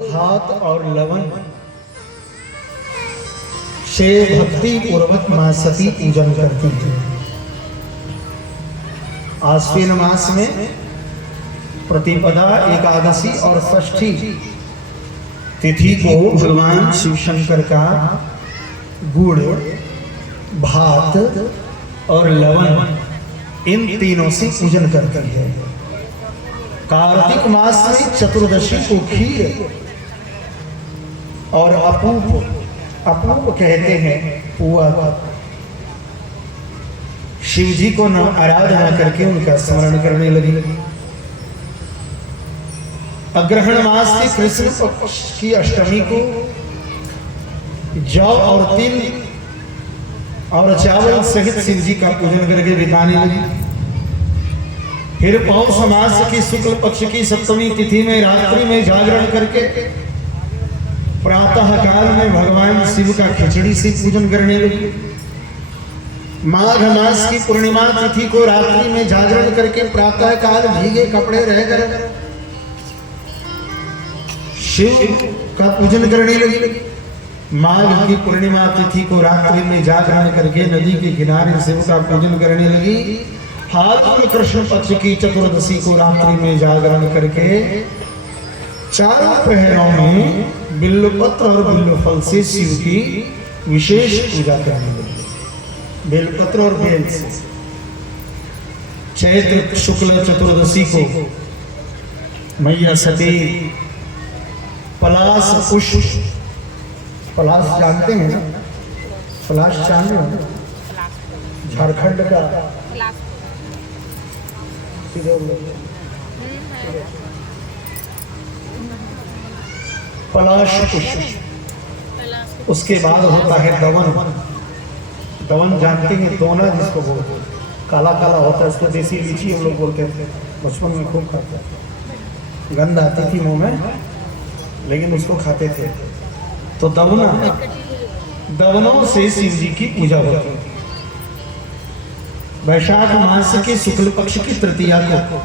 हाथ और लवन से भक्ति पूर्वक मां सती पूजन करती है। आश्विन मास में प्रतिपदा, एकादशी और षष्ठी तिथि को भगवान शिव शंकर का गुड़, भात और लवन इन तीनों से पूजन करती है। कार्तिक मास में चतुर्दशी को खीर और अपूप कहते हैं पुआ, शिव जी को न आराधना करके उनका स्मरण करने लगी। अग्रहण मास के कृष्ण पक्ष की अष्टमी को जौ और तिल और चावल सहित शिव जी का पूजन करके बिताने लगी। फिर पौष मास की शुक्ल पक्ष की सप्तमी तिथि में रात्रि में जागरण करके प्रातः काल में भगवान शिव का खिचड़ी से पूजन करने लगी। माघ मास की पूर्णिमा तिथि को रात्रि में जागरण करके प्रातः काल भीगे कपड़े रहकर शिव का पूजन करने लगी। माघ की पूर्णिमा तिथि को रात्रि में जागरण करके नदी के किनारे शिव का पूजन करने लगी। हाल कृष्ण पक्ष की चतुर्दशी को रात्रि में जागरण करके चारों प्रहरों में बिल्वपत्र और बिल्वफल से शिव की विशेष पूजा करने लगी। बेलपत्र और बेल से चैत्र शुक्ल चतुर्दशी को मैया सती पलाश पुष्प, पलाश जानते हैं ना, पलाश जानते हैं, झारखंड का पलाश पुष्प। उसके बाद होता है दवन। दवन जानते हैं, दोना जिसको बोलते हैं, काला काला होता है, उसको देसी लीची हम लोग बोलते थे, बचपन में खूब खाते थे। गंध आती थी मुंह में लेकिन उसको खाते थे। तो दवना, दवनों से शिव जी की पूजा होती है। वैशाख मास के शुक्ल पक्ष की तृतीया को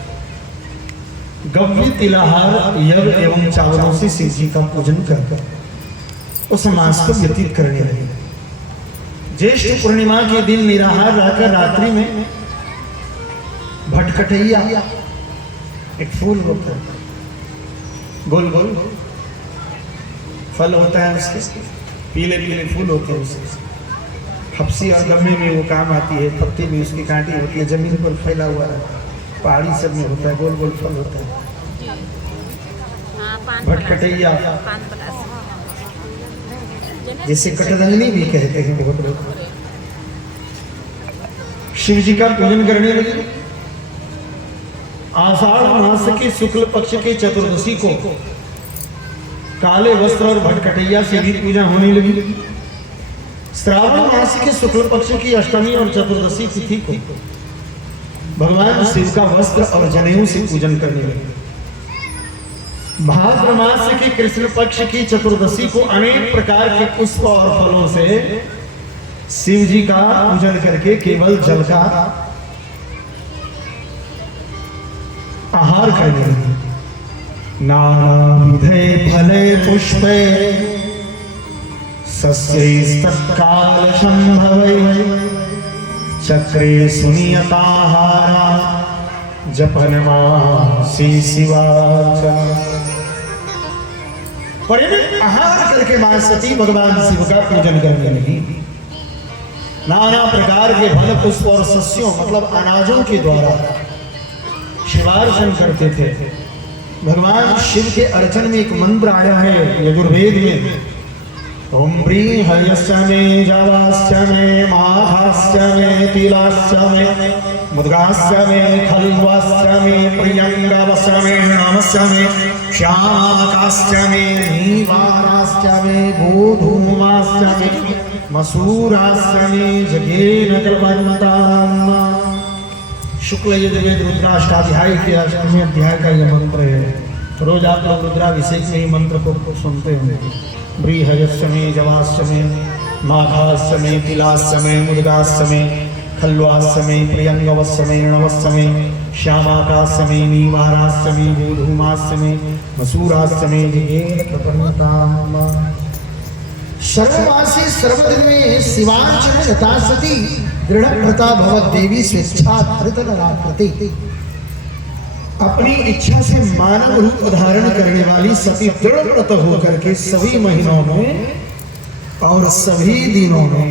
गव्य, तिलाहार, यव एवं चावलों से शिव जी का पूजन कर उस मास को व्यतीत करने लगे। ज्येष्ठ पूर्णिमा के दिन निराहार रहकर रात्रि में भटकटैया, एक फूल होता है, गोल गोल फल होता है, उसके पीले पीले फूल होते हैं, उसके फप्सी और गम्मे में वो काम आती है, पत्ती में उसकी कांटी होती है, जमीन पर फैला हुआ है, पहाड़ी सब में होता है, गोल गोल फल होता है, भटकटैया, जिसे कटरंगनी भी कहते हैं। बहुत लोग शिव जी का पूजन करने लगे। आषाढ़ मास के शुक्ल पक्ष के चतुर्दशी को काले वस्त्र और भटकटैया से भी पूजा होने लगी। श्रावण मास के शुक्ल पक्ष की अष्टमी और चतुर्दशी तिथि को भगवान शिव का वस्त्र और जनेऊ से पूजन करने लगे। भाद्र मास के कृष्ण पक्ष की चतुर्दशी को अनेक प्रकार के पुष्प और फलों से शिव जी का पूजन करके केवल जल का आहार करने लगे। नानाविधे फले पुष्पे सस्यैस्तत्काल संभवै चक्रे सुनियताहारा जपनमासी शिवाचा। परिमित आहार करके मां सती भगवान शिव का पूजन करने लगी। नाना प्रकार के फल, पुष्प और सस्यों मतलब अनाजों के द्वारा शिवार्चन करते थे। भगवान शिव के अर्चन में एक मंत्र आया है यजुर्वेद में, ओम ब्री हयस्य मे जवास्य मे माघस्य मे तिलास्य मे मुद्गास्य मे खल्वस्य मे प्रियंगवस्य मे नमस्य मे श्यामाकास्य मे नीवारास्य मे गोधूमास्य मे मसूरास्य मे जगेन कल्पन्ताम्। शुक्ल यजुर्वेद रुद्राष्टाध्याय के 8वें अध्याय का यह मंत्र है। रोज आप लोग रुद्राभिषेक में ही मंत्र को सुनते होंगे। ब्रीहयस्य मे जवास्य मे माघास्य मे तिलास्य मे मुद्गास्य मे खल्वासमे प्रियंगवसमे नवसमे श्यामाकासमे नीवारासमे गोधूमासमे मसूरासमे प्रपन्नताम सर्ववासी सर्वदिन में शिवांचन यथा सती दृढ़व्रता भवत देवी स्वेच्छा धृतराकृति। अपनी इच्छा से मानव रूप धारण करने वाली सती दृढ़व्रत होकर के सभी महीनों में और सभी दिनों में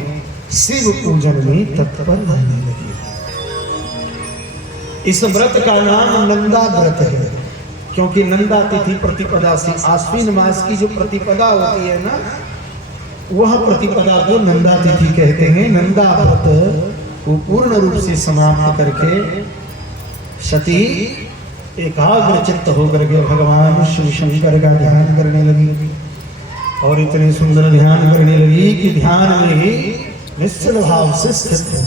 शिव पूजन में तत्पर रहने लगी। इस व्रत का नाम नंदा व्रत है, क्योंकि नंदा तिथि प्रतिपदा से आश्विन मास की जो प्रतिपदा होती है ना, वह प्रतिपदा को नंदा तिथि कहते हैं। नंदा व्रत को पूर्ण रूप से समाप्त करके सती एकाग्र चित्त होकर के भगवान शिव शंकर का ध्यान करने लगी और इतने सुंदर ध्यान करने लगी कि ध्यान में ही निश्चल भाव से स्थित हो।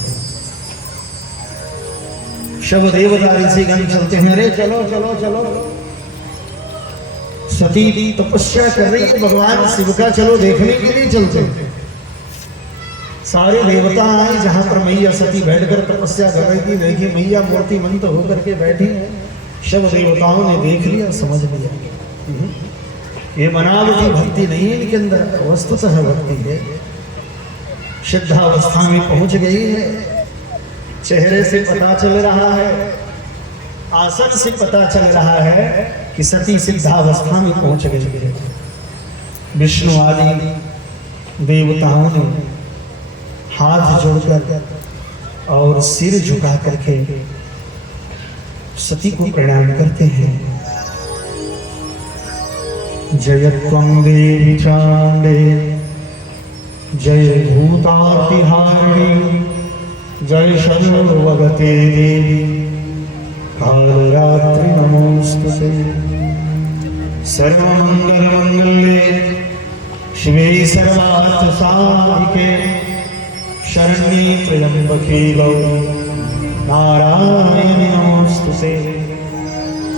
शव देवता ऋषिगण चलते हैं, अरे चलो चलो चलो। सती तपस्या कर रही है भगवान शिव का, चलो देखने के लिए चलते। सारे देवता आए जहां पर मैया सती बैठकर तपस्या कर रही थी, देखिए मैया मूर्तिमंत होकर के बैठी है। शव देवताओं ने देख लिया, समझ लिया ये बनावटी भक्ति नहीं है, इनके अंदर वस्तुतः भक्ति है। सिद्धावस्था में पहुंच गई है, चेहरे से पता चल रहा है, आसन से पता चल रहा है कि सती सिद्धावस्था में पहुंच गई है। विष्णु आदि देवताओं ने हाथ जोड़कर और सिर झुका करके सती को प्रणाम करते हैं। जय त्वं देवी चांडे जय भूतातिहारिणी जय सर्वगते देवी कालरात्रि नमोस्तुते। सर्वमंगलमंगले शिवे सर्वार्थ साधिके शरण्ये त्र्यंबके गौरी नारायणी नमोस्तुते।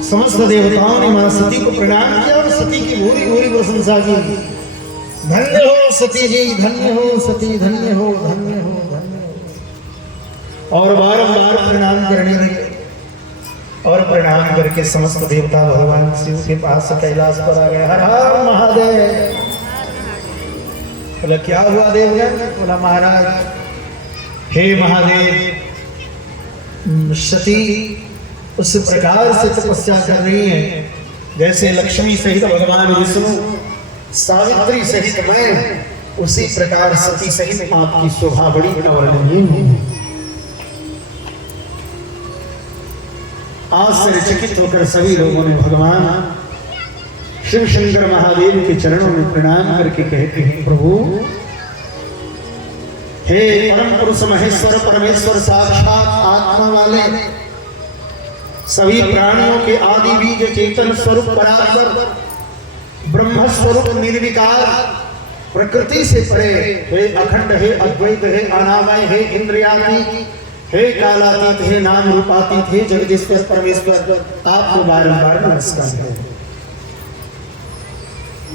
समस्त देवताओं ने मां सती को प्रणाम किया और सती की भूरी भूरी प्रशंसा की। धन्य हो सती जी, धन्य हो सती, धन्य हो धन्य हो धन्य हो। और बारंबार प्रणाम करने लगे और प्रणाम करके समस्त देवता भगवान शिव के पास कैलाश पर आ गए। हर हर महादेव। बोला क्या हुआ देवगण? बोला महाराज हे महादेव, सती उस प्रकार से तपस्या कर रही है जैसे लक्ष्मी सहित भगवान विष्णु, सावित्री सहित मैं, उसी प्रकार सती सहित आपकी शोभा बड़ी अवर्णनीय है। आश्चर्यचकित होकर सभी लोगों ने भगवान शिव शंकर महादेव के चरणों में प्रणाम करके कहते हैं, प्रभु हे परम पुरुष महेश्वर परमेश्वर साक्षात आत्मा वाले, सभी प्राणियों के आदि बीज चेतन स्वरूप परात्पर ब्रह्म स्वरूप निर्विकार, प्रकृति से परे, हे अखंड, हे अद्वैत, हे अनामय, हे इंद्रियातीत, हे कालातीत, हे नाम रूपातीत, हे जगदीश्वर परमेश्वर, आपको बारंबार नमस्कार है।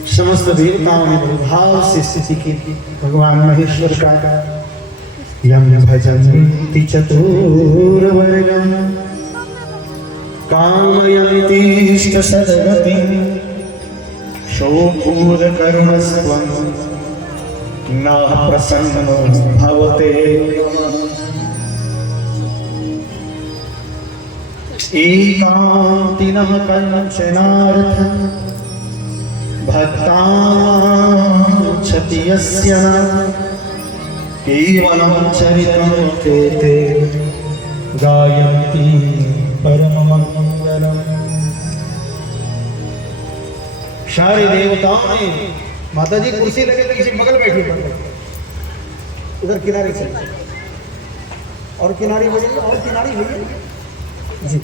समस्त देवताओं ने भाव से स्तुति की भगवान महेश्वर का। यम भजन्ति चतुर्वर्गं कामयन्तीष्ट सद्गतिं शोभूतकरुणस्त्वं न प्रसन्नो भवते। एकान्तिनः कञ्चनार्थं भक्तां क्षति यस्य न केवलं चरितं ते गायन्ति परममंगलम्। सारे देवताओं ने, माता जी कुर्सी लगे तो किसी बगल बैठी, उधर किनारे चले और किनारे हो जाइए और किनारे हो जाइए जी।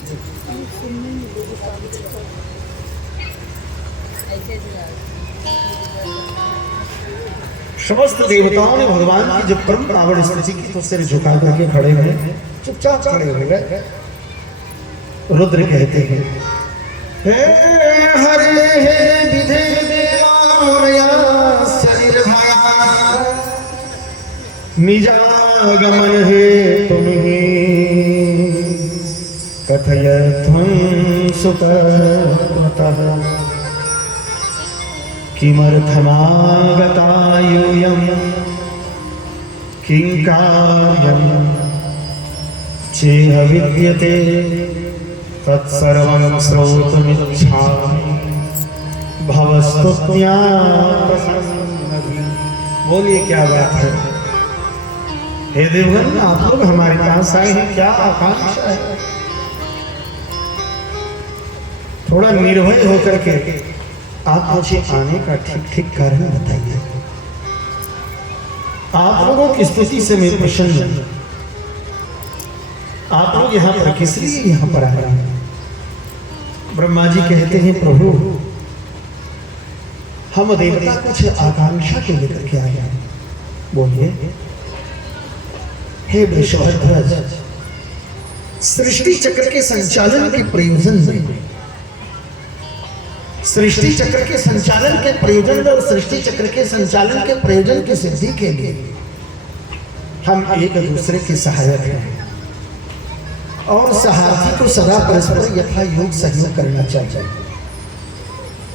समस्त देवताओं ने भगवान की जब परम पावन स्तुति की तो सिर झुका करके खड़े हुए, चुपचाप खड़े हो गए। रुद्र कहते हैं, हे हरे हे विधे देवा शरीर भया निजा गमन हे तुम्हें कथयध्वं सुतः किमर्थमागतायूयं किं कार्यं चेह विद्यते तत्सर्वं श्रोतुमिच्छामि भवस्तुत्या प्रसन्नः। बोलिए क्या बात है हे देवगण, आप लोग हमारे पास आए हैं, क्या आकांक्षा है? थोड़ा निर्भय होकर के आप मुझे आने का ठीक ठीक कारण बताइए। आप लोगों की स्थिति से मैं प्रसन्न हूं। आप लोग यहाँ पर किस लिए यहाँ पर आए हैं? ब्रह्मा जी कहते हैं प्रभु हम देवता कुछ आकांक्षा के लेकर के आए हैं। बोलिए। हे वृषभध्वज, सृष्टि चक्र के संचालन के प्रयोजन में, सृष्टि चक्र के संचालन के प्रयोजन और सृष्टि चक्र के संचालन के प्रयोजन की सिद्धि के लिए हम एक दूसरे के सहायक हैं और सहायता को सदा परस्पर यथा योग सहयोग करना चाहिए।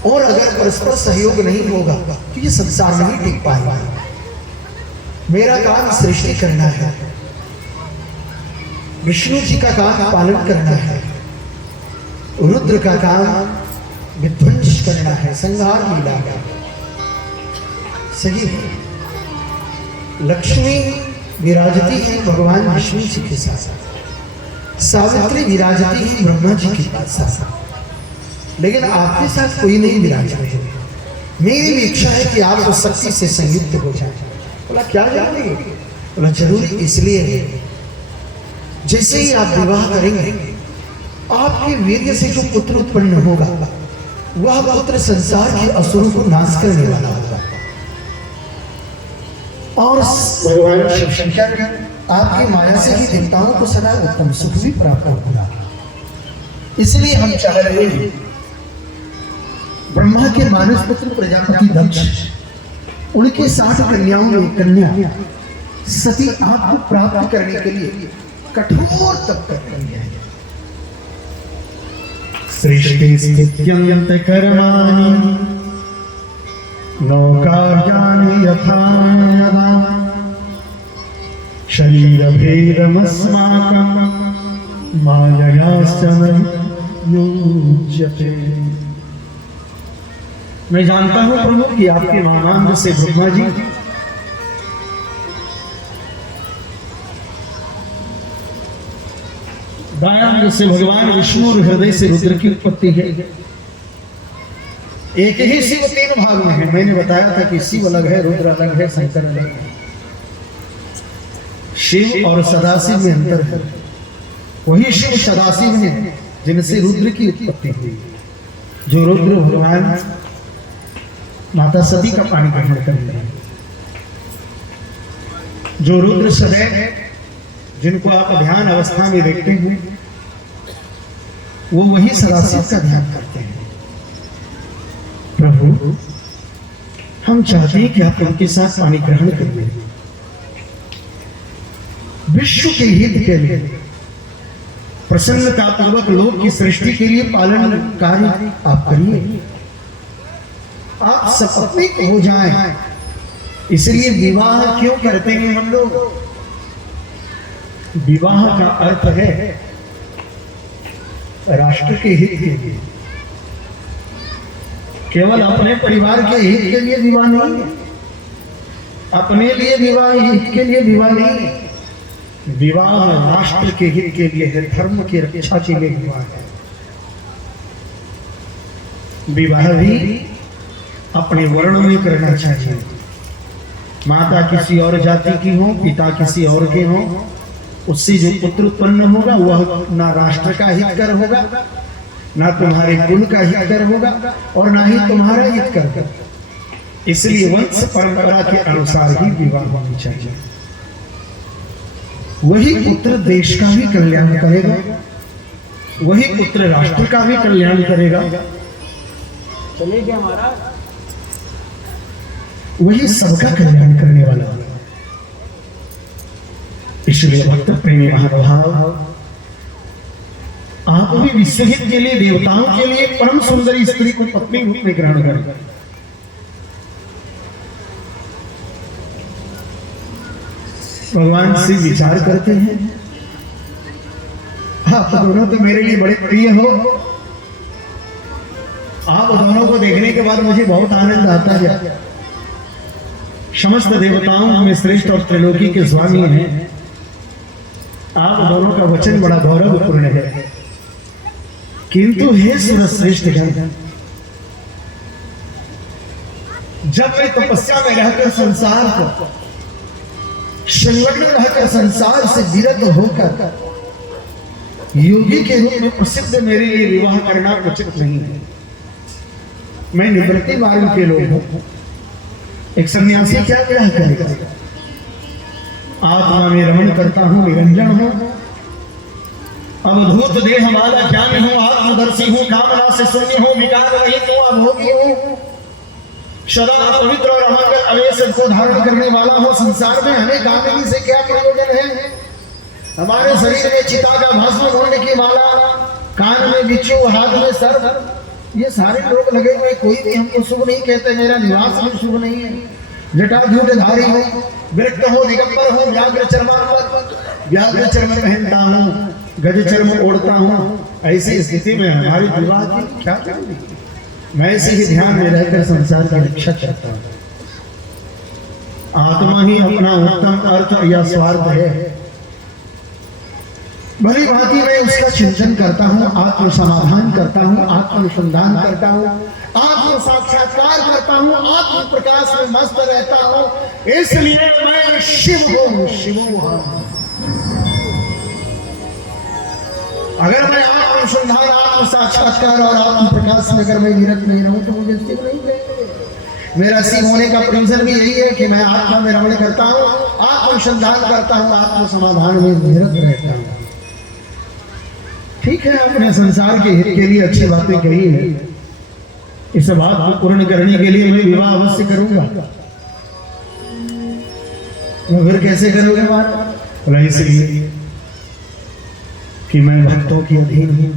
और अगर परस्पर सहयोग नहीं होगा तो ये संसार नहीं टिक पाएगा। मेरा काम सृष्टि करना है, विष्णु जी का काम पालन करना है, रुद्र का काम विध्वंस करना है, संहार लीला का। सही है। लक्ष्मी विराजती है भगवान विष्णु जी के साथ, सावित्री विराजती है ब्रह्मा जी के साथ, लेकिन आपके साथ कोई नहीं विराजता है। मेरी भी इच्छा है कि आप उस शक्ति से संयुक्त हो जाए। बोला क्या जानेंगे? बोला जरूरी इसलिए है, जैसे ही आप विवाह करेंगे आपके वीर्य से जो पुत्र उत्पन्न होगा वह पुत्र संसार के असुरों को नाश करने वाला होगा और भगवान शिव शंकर आपकी माया से ही देवताओं को सदा उत्तम सुख भी प्राप्त होगा। इसलिए हम चाह रहे हैं ब्रह्मा के मानस पुत्र प्रजापति दक्ष, उनके 60 कन्याओं में कन्या सती आपको प्राप्त करने के लिए कठोर तप कर रही है। सृष्टि स्थित्यन्त कर्माणि नौ कार्याणि यथा यथा शरीर भेदमस्माकं माययाश्च युज्यते। मैं जानता हूं प्रभु कि आपके मामांग से ब्रह्मा जी दायांग से भगवान विष्णु और हृदय से रुद्र की उत्पत्ति है। एक ही शिव 3 भाग में है। मैंने बताया था कि शिव अलग है, रुद्र अलग है, शंकर अलग है। शिव और सदाशिव में अंतर है। वही शिव सदाशिव है जिनसे रुद्र की उत्पत्ति हुई। जो रुद्र भगवान माता सती का पानी ग्रहण कर रहे हैं, जो रुद्र सदैव जिनको आप ध्यान अवस्था में देखते हैं वो वही सदाशिव का ध्यान करते हैं। प्रभु हम चाहते हैं कि आप उनके साथ पानी ग्रहण करिए। विश्व के हित के लिए प्रसन्नता पूर्वक लोक की सृष्टि के लिए पालन कार्य आप करिए। आप सपत्नीक हो जाएं। इसलिए विवाह क्यों करते हैं हम लोग? विवाह का अर्थ है राष्ट्र के हित के लिए। केवल अपने परिवार के हित के लिए विवाह नहीं है, अपने लिए विवाह हित के लिए विवाह नहीं है। विवाह राष्ट्र के हित के लिए है, धर्म की रक्षा के लिए विवाह है। विवाह भी अपने वर्ण में करना चाहिए। माता किसी और जाति की हो, पिता किसी और के हो, उससे जो पुत्र उत्पन्न होगा वह ना राष्ट्र का हितकर होगा, ना तुम्हारे कुल का हितकर होगा और ना ही तुम्हारा हितकर। इसलिए वंश परंपरा के अनुसार ही विवाह होनी चाहिए। वही पुत्र देश का भी कल्याण करेगा, वही पुत्र राष्ट्र का भी कल्याण करेगा। चले गया हमारा, वही सबका कल्याण करने वाला। इसलिए भक्त प्रेमी महानुभाव, आप भी विश्वहित के लिए, देवताओं के लिए परम सुंदरी स्त्री को पत्नी रूप में ग्रहण करें। भगवान शिव विचार करते हैं, आप दोनों तो मेरे लिए बड़े प्रिय हो, आप दोनों को देखने के बाद मुझे बहुत आनंद आता है। समस्त देवताओं में श्रेष्ठ और त्रिलोकी के स्वामी हैं, आप दोनों का वचन बड़ा गौरवपूर्ण है। किंतु हे सुरश्रेष्ठ जन, जब मैं तपस्या में रहकर संसार को संलग्न रहकर संसार से विरत होकर योगी के रूप में प्रसिद्ध मेरे लिए विवाह करना उचित नहीं है। मैं निवृत्ति मार्ग के लोग हूं, एक सन्यासी क्या विवाह करेगा? आत्मा में रमण करता हूं, निरंजन हूं, अवधूत देह वाला ज्ञानी हूं, आत्मदर्शी हूं, कामना से शून्य हूं, विकार रहित हूं, अभोगी हूं, सदा पवित्र और अमंगल अवेश को धारण करने वाला हूं। संसार में हमें कामनी से क्या प्रयोजन है? हमारे शरीर में चिता का भस्म होने की माला, कान में बिच्छू, हाथ में सर्प, ये सारे लोग लगे हुए, कोई भी हमको शुभ नहीं कहते। मेरा निवास भी शुभ नहीं है। जटाजूटधारी हो, विरक्त हो, दिगंबर हो, व्याघ्र चर्म पहनता हूँ, गज चर्म ओढ़ता हूँ। ऐसी स्थिति में हमारी विवाह की क्या करूँगी? मैं इसी ही ध्यान में रहकर संसार की रक्षा करता हूँ। आत्मा ही अपना उत्तम अर्थ या स्वार्थ है। भली भांति मैं उसका चिंतन करता हूँ, आत्म समाधान करता हूँ, आत्मनुसंधान करता हूँ, आत्म साक्षात्कार करता हूँ, आत्म प्रकाश में मस्त रहता हूँ। इसलिए मैं शिव हूँ, शिव हूँ। अगर मैं आत्मनुसंधान, आत्म साक्षात्कार और आत्म प्रकाश में अगर मैं विरत नहीं रहूं तो मुझे शिव नहीं कहेंगे। मेरा शिव होने का प्रयोजन भी यही है कि मैं आत्मा में रमण करता हूँ, आत्मनुसंधान करता हूँ, आत्म समाधान में विरत रहता हूँ। ठीक है, अपने संसार के हित के लिए अच्छी बातें कही है, इस बात को पूर्ण करने के लिए मैं विवाह अवश्य करूंगा। तो फिर कैसे करोगे बात? बोला इसलिए कि मैं भक्तों की अधीन हूं,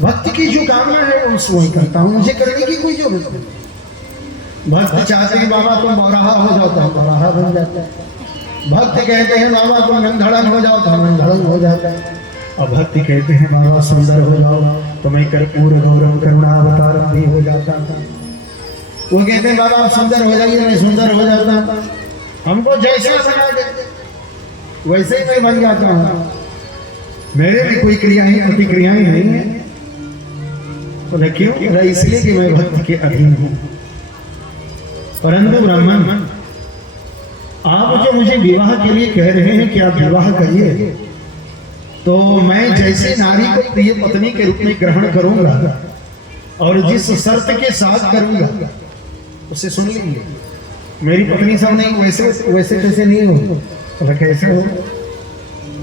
भक्त की जो कामना है वो उसको ही करता हूं, मुझे करने की कोई जरूरत नहीं। भक्त चाहते हैं बाबा तुम बौराहा हो जाओ तो हम बौराहा बन जाते हैं। भक्त कहते हैं बाबा तुम नंधड़न हो जाओ तो हम नंधड़न हो जाते हैं। और भक्त कहते हैं बाबा सुंदर हो जाओ तो मैं कर्पूर गौरव करुणा अवतारम भी हो जाता था। वो कहते हैं बाबा आप सुंदर हो जाइए, मैं सुंदर हो जाता था। हमको जैसा बना देते वैसे ही मैं बन जाता हूँ। मेरे भी कोई क्रियाएं प्रतिक्रियाएं नहीं है। तो क्यों? इसलिए कि मैं भक्त के अधीन हूं। परंतु ब्राह्मण, आप जो मुझे विवाह के लिए कह रहे हैं कि आप विवाह करिए, तो मैं जैसे नारी को प्रिय पत्नी के रूप में ग्रहण करूंगा और जिस शर्त के साथ करूंगा उसे सुन लीजिए। मेरी पत्नी सब नहीं, वैसे कैसे नहीं हो? कैसे हो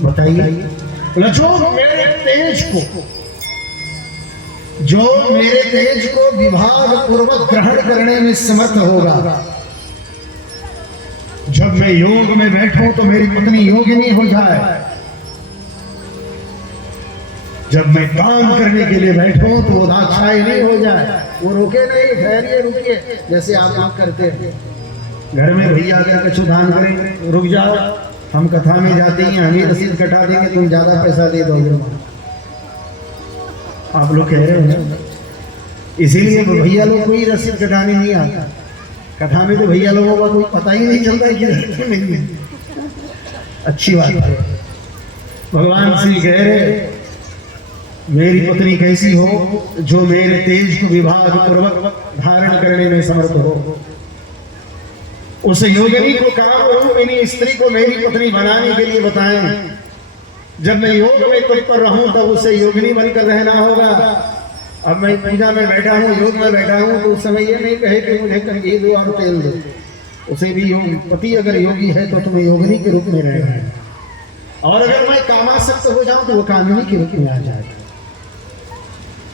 बताइए? जो मेरे तेज को विभाग पूर्वक ग्रहण करने में समर्थ होगा। जब मैं योग में बैठूं तो मेरी पत्नी योगिनी हो जाए, जब मैं काम करने के लिए बैठूं तो वो दाक्षायणी हो जाए। वो रोके नहीं, ठहरिए, रुकिए। जैसे आप करते हैं घर में, भैया अगर कछु दान करेंगे, रुक जाओ, हम कथा में जाते हैं, हमें रसीद कटा देंगे, तुम ज्यादा पैसा दे दोगे। आप लोग कह रहे हो ना, इसीलिए भैया लोग कोई रसीद कटाने नहीं आता। कथा में तो भैया लोगों का कोई पता ही नहीं चलता है कि नहीं है। अच्छी बात है। भगवान श्री कह रहे मेरी पत्नी कैसी हो? जो मेरे तेज को विभाग पूर्वक धारण करने में समर्थ हो। उस योगिनी को काम रूपिणी स्त्री को मेरी पत्नी बनाने के लिए बताएं। जब मैं योग में तत्पर रहूं तब उसे योगिनी बनकर रहना होगा। अब मैं पूजा में बैठा हूं, योग में बैठा हूं, तो उस समय ये नहीं कहे कि मुझे घी दो और तेल दो। उसे भी पति अगर योगी है तो तुम्हें योगिनी के रूप में रहना है। और अगर मैं कामासक्त हो जाऊं तो वो कामिनी के रूप में आ जाएगा।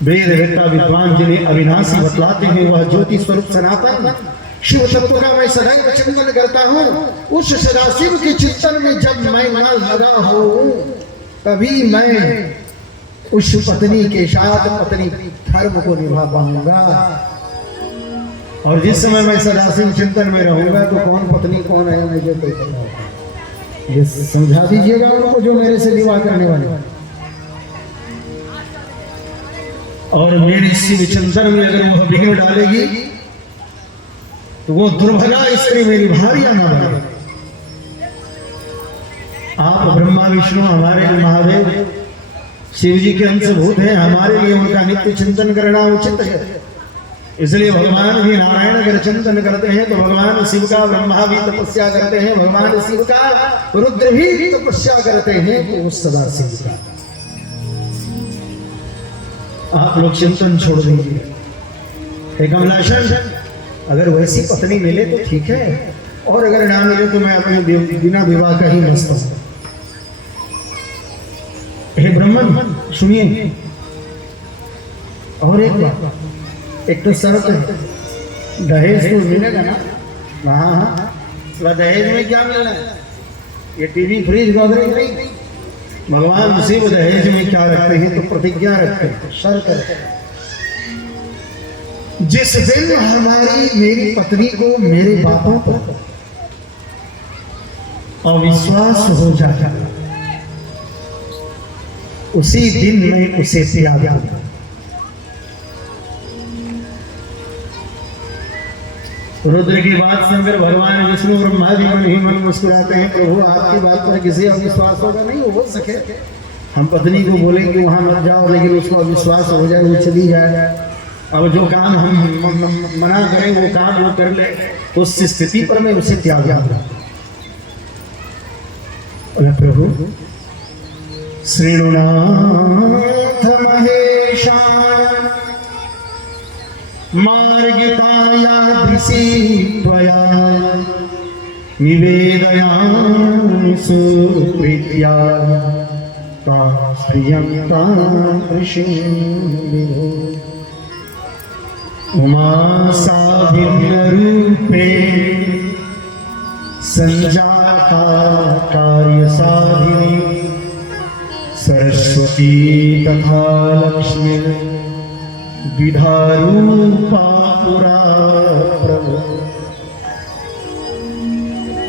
वेद वेत्ता विद्वान जिन्हें अविनाशी बतलाते हैं, वह ज्योति स्वरूप सनातन शिव तत्व का मैं सदैव चिंतन करता हूँ। उस सदाशिव के चिंतन में जब मैं न लगा हूँ तभी मैं उस पत्नी के साथ पत्नी धर्म को निभा पाऊंगा। और जिस समय मैं सदाशिव चिंतन में रहूंगा तो कौन पत्नी कौन है मुझे तो पता। ये समझा दीजिएगा उनको जो मेरे से विवाह करने वाले। और मेरी शिव चिंतन में अगर वह विघ्न डालेगी तो वो दुर्भगा स्त्री मेरी भार्या ना बने। आप ब्रह्मा विष्णु हमारे महादेव शिव जी के अंशभूत हैं, हमारे लिए उनका नित्य चिंतन करना उचित है। इसलिए भगवान भी नारायण अगर चिंतन करते हैं तो भगवान शिव का ब्रह्मा भी तपस्या करते हैं, भगवान शिव का रुद्र भी तपस्या करते हैं। तो उस सदा शिव का आप लोग चिंतन छोड़ दीजिए। कमलाशन अगर वैसी पत्नी मिले तो ठीक है, और अगर ना मिले तो मैं अपने बिना विवाह का ही मस्त हूं। हे ब्राह्मण सुनिए, और एक बात, एक तो शर्त है, दहेज तो मिलेगा ना? हाँ, दहेज में क्या मिलना है? ये टीवी फ्रिज गोदरेज नहीं। भगवान शिव दहेज में क्या रखते हैं तो प्रतिज्ञा रखते हैं, शर्त है। जिस दिन हमारी मेरी पत्नी को मेरे बातों पर अविश्वास हो जाता उसी दिन मैं उसे त्याग दूंगा। रुद्र की बात सुनकर भगवान विष्णु ब्रह्मा जी मन ही मन मुस्कुराते हैं। प्रभु आपकी बात पर किसी अविश्वास होगा नहीं हो सके। हम पत्नी को बोलेंगे वहां मत जाओ, लेकिन उसको अविश्वास हो जाए, वो चली जाए। अब जो काम हम मना करें वो काम वो कर ले, उस स्थिति पर मैं उसे त्याग दूंगा। प्रभु श्रीनाथ महेशान मार्गिताया दृशि त्वया निवेदयामि सुप्रीत्या तास्त्रियं तादृशीं विभो उमा सा भिन्नरूपे संजाता कार्यसाधिनी सरस्वती तथा लक्ष्मी द्विधारूपा पुरा प्रभु।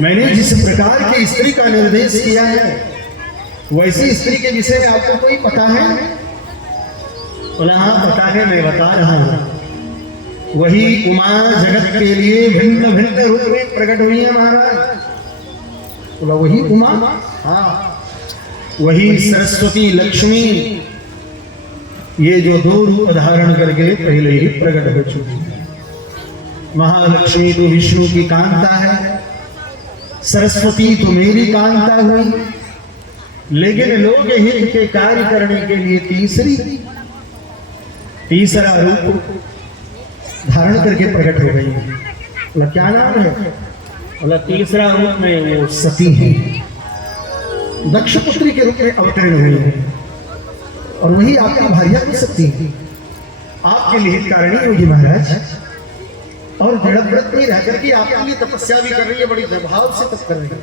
मैंने जिस प्रकार की स्त्री का निर्देश किया है वैसी स्त्री के विषय में आपको कोई पता है? बोला हाँ पता है, मैं बता रहा हूं। वही उमा जगत के लिए भिन्न भिन्न रूप में प्रकट हुई है महाराज। बोला वही उमा, हाँ वही सरस्वती लक्ष्मी, ये जो दो रूप धारण करके पहले ही प्रकट हो चुकी है। महालक्ष्मी तो विष्णु की कांता है, सरस्वती तो मेरी कांता हुई, लेकिन लोग हित के कार्य करने के लिए तीसरा रूप धारण करके प्रकट हो गई है। बोला क्या नाम है? बोला तीसरा रूप में वो सती है, दक्ष पुत्री के रूप में अवतरण हुई है, और वही आपकी भार्या की सती है। आपके लिए कारणी होगी महाराज, और दृढ़ व्रत में रह करके आपके लिए तपस्या भी कर रही है, बड़ी प्रभाव से तप कर रही है।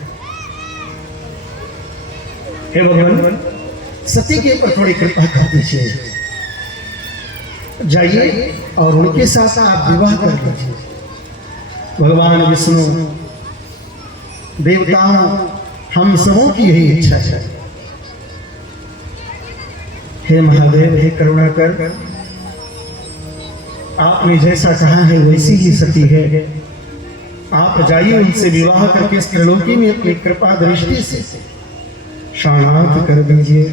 हे भगवान सती के ऊपर थोड़ी कृपा कर दीजिए, जाइए और उनके साथ आप विवाह कर दीजिए। भगवान विष्णु देवताओं हम सबों की यही इच्छा है। हे महादेव, हे करुणा कर, आपने जैसा कहा है वैसी ही सती है। आप जाइए उनसे विवाह करके इस त्रिलोकी में अपनी कृपा दृष्टि से शांत कर दीजिए।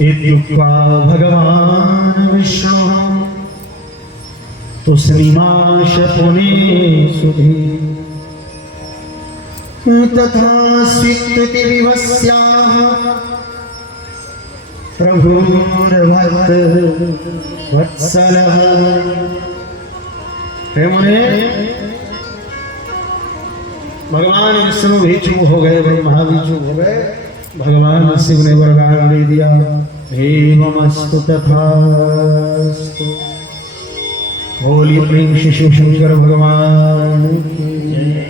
इत्युक्त्वा भगवान विष्णु तुष्णीमाश पुने सुधी तथा स्वीकृति विवस्याः प्रभुर्भक्त वत्सलः। हे मुने, भगवान विष्णु भी चुप हो गए, ब्रह्मा भी चुप हो गए। भगवान शिव ने वरदान दे दिया, एवमस्तु तथास्तु। बोलिए प्रेम से शिव शंकर भगवान की जय।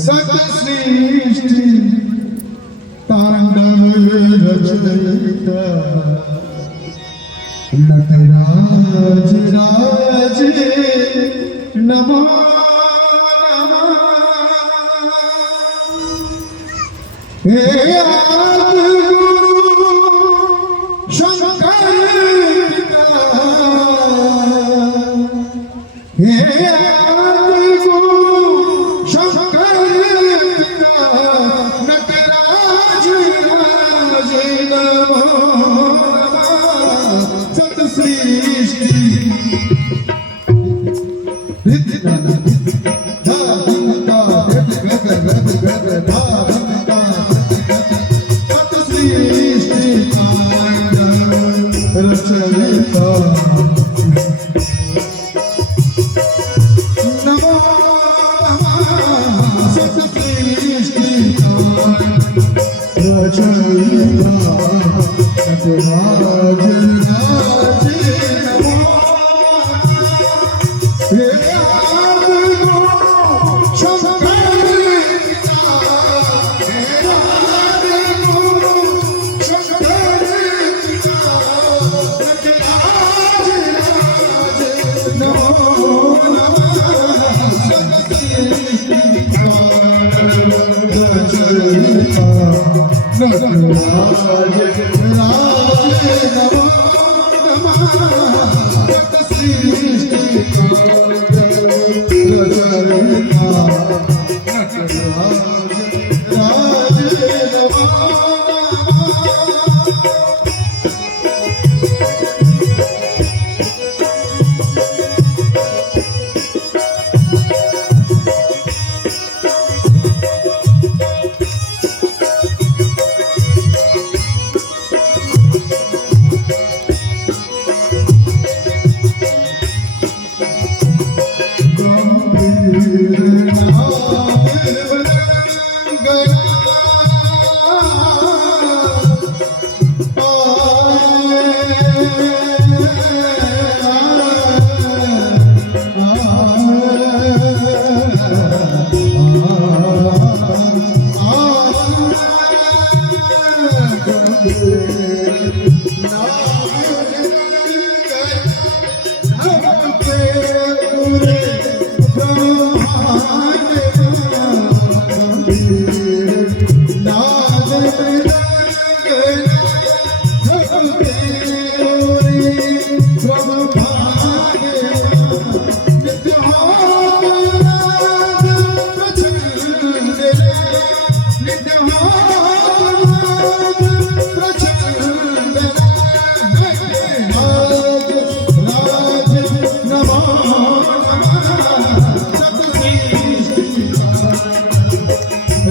सत सृष्टि तांडव रचयिता नटराज राज नमो नमः। हे आदिगुरु शंकर पिता, हे आदिगुरु शंकर पिता, नटराज राज नमो नमः। सत सृष्टि रचयिता नमो नमः। सत सृष्टि रचयिता नटराज राज नमो नमः। हे आदिगुरु शंकर पिता, हे आदिगुरु शंकर पिता, नटराज राज नमो नमः। सत सृष्टि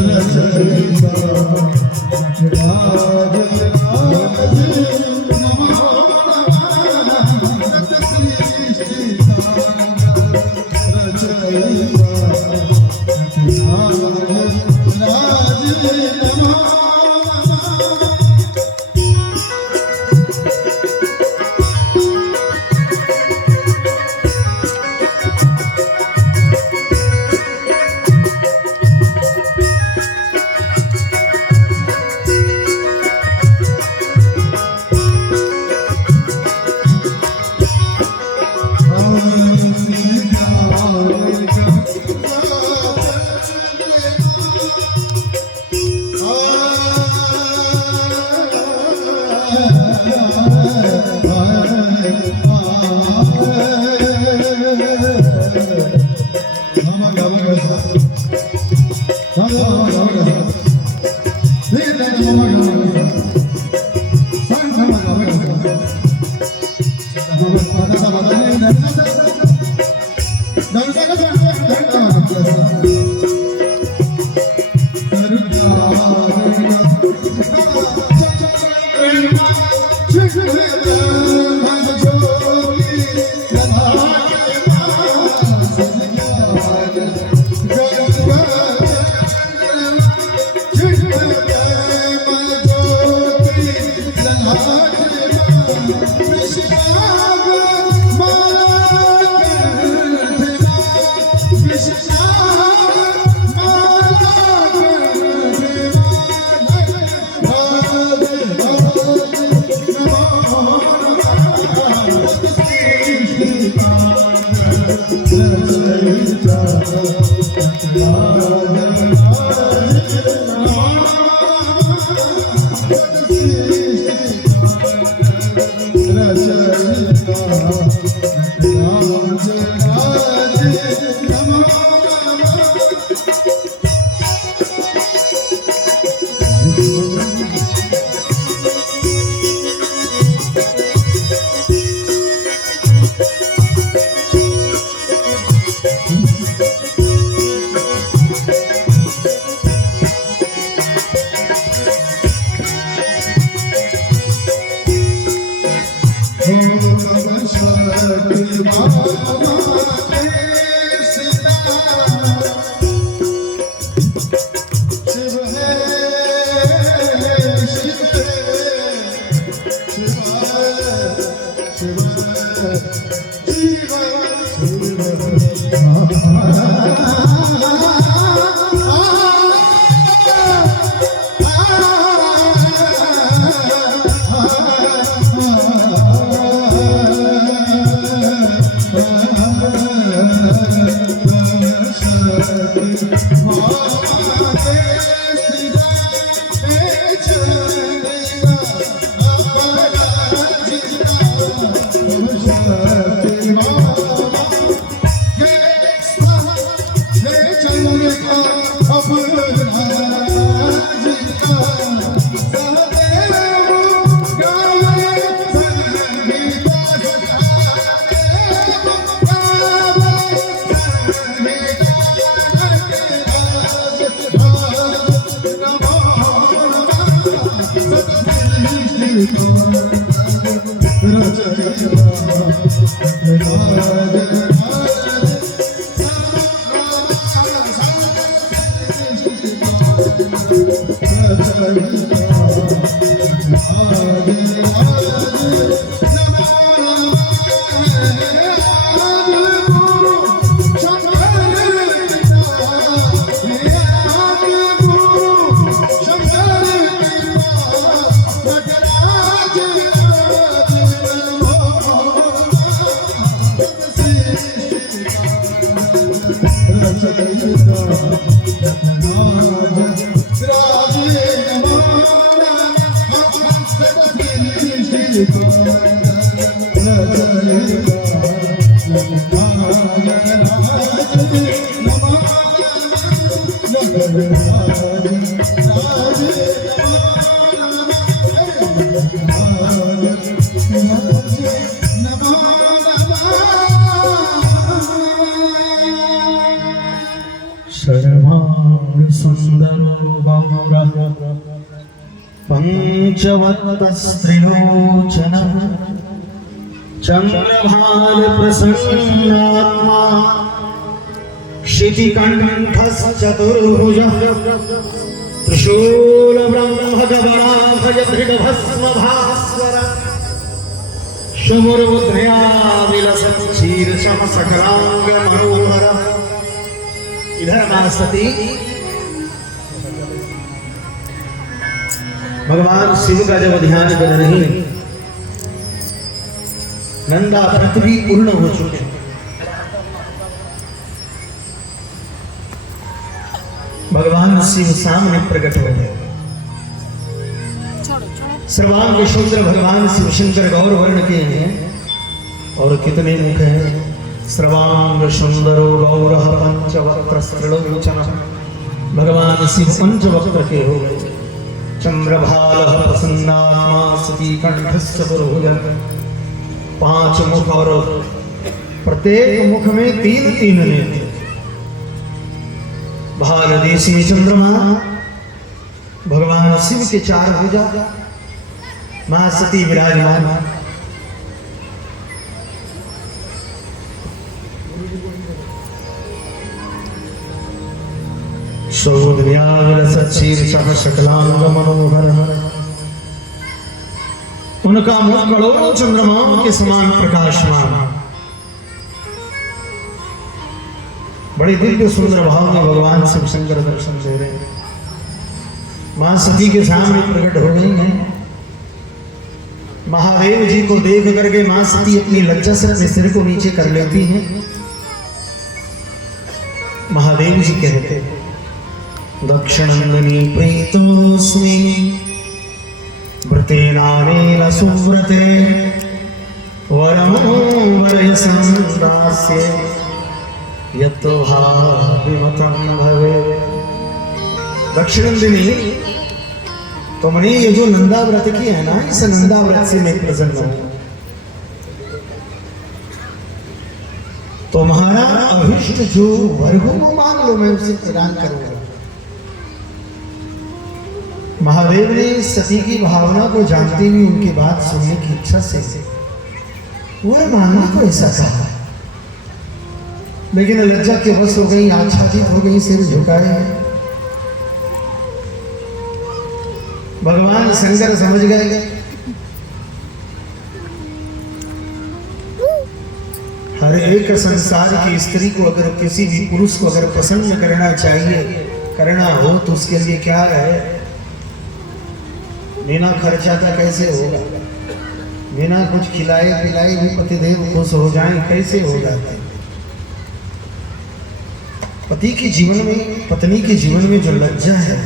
रचयिता नटराज राज नमो नमः। सत सृष्टि रचयिता नटराज राज नमो नमः। पंचवक्त्रस्त्रिलोचन चंद्रभाल प्रसन्नात्मा शितिकण्ठश्चतुर्भुजः त्रिशूल ब्रह्मगणाभयधृढभस्मभास्वर शुमुर्मुद्रया विलसत् शीर्षः सकलांग मनोहर। इधर मां सती भगवान शिव का जब ध्यान कर रही, नंदा पृथ्वी पूर्ण हो चुके, भगवान शिव सामने प्रकट हो गए। सर्वांग शुद्र भगवान शिव शंकर गौर वर्ण के हैं और कितने मुख हैं। सर्वांग सुंदरो गौर पंचवक्त्रस्त्रिलोचन, भगवान भगवान शिव पंचवक्त्र के हो गए। चंद्रभाल प्रसन्नात्मा सती कंठस्य पुरोहित। 5 मुख और प्रत्येक मुख में 3 नेत्र। भाल देश में चंद्रमा, भगवान शिव के 4 भुजा, मां सती विराजमान। शकलांग मनोहर, उनका मुख करोड़ों चंद्रमाओं के समान प्रकाशमान। बड़े दिव्य सुंदर भाव में भगवान शिव शंकर दर्शन दे रहे हैं। मां सती के सामने प्रकट हो गई हैं। महादेव जी को देख करके मां सती अपनी लज्जा से अपने सिर को नीचे कर लेती हैं। महादेव जी कहते हैं, दक्षिणंदनी प्रीतोस्मि व्रतेनानेन सुव्रते वरमो वरयसंदास्य यतो भाविमतं भवे। दक्षिणंदिनी, तुमने ये जो नंदा व्रत किया है ना, इस नंदा व्रत से मैं प्रसन्न हूं। तुम्हारा अभिष्ट जो वर हो वो मांग लो, मैं उसे प्रदान करूंगा। महादेव ने सती की भावना को जानते हुए उनकी बात सुनने की इच्छा से वह मांगने को ऐसा कहा, लेकिन लज्जा के वश हो गई, आच्छादित हो गई, सिर झुकाए। भगवान शंकर समझ गए, हर एक संसार की स्त्री को अगर किसी भी पुरुष को अगर पसंद करना चाहिए, करना हो तो उसके लिए क्या है, बिना खर्चा का कैसे होगा, बिना कुछ खिलाए पिलाए भी पतिदेव खुश हो जाएं, कैसे हो जाते। पति के जीवन में, पत्नी के जीवन में जो लज्जा है,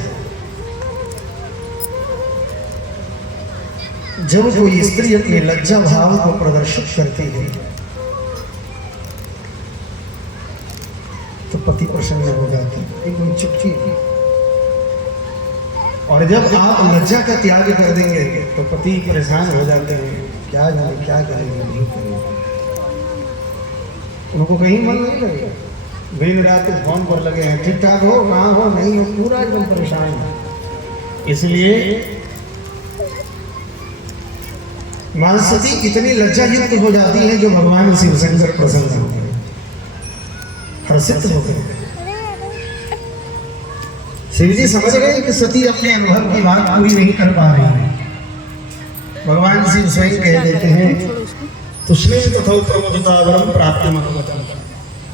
जब कोई स्त्री अपने लज्जा भाव को प्रदर्शित करती है तो पति प्रसन्न हो जाते हैं, एकदम चुपची। और जब आप लज्जा का त्याग कर देंगे तो पति परेशान हो जाते हैं, क्या जाने क्या करेंगे, नहीं करेंगे। उनको कहीं मन नहीं लगेगा, दिन रात फोन पर लगे हैं, ठीक ठाक हो, कहाँ हो, नहीं हो, पूरा एकदम परेशान है। इसलिए मां सती कितनी लज्जा युक्त हो जाती है जो भगवान शिव शंकर प्रसन्न हो गए, हर्षित हो गए। शिव जी समझ गए कि सती अपने अनुभव की बात पूरी नहीं कर पा रही है। भगवान शिव स्वयं कह देते हैं, तुष्णे तथो प्रमोदिता वरम प्राप्ति मनोगतम।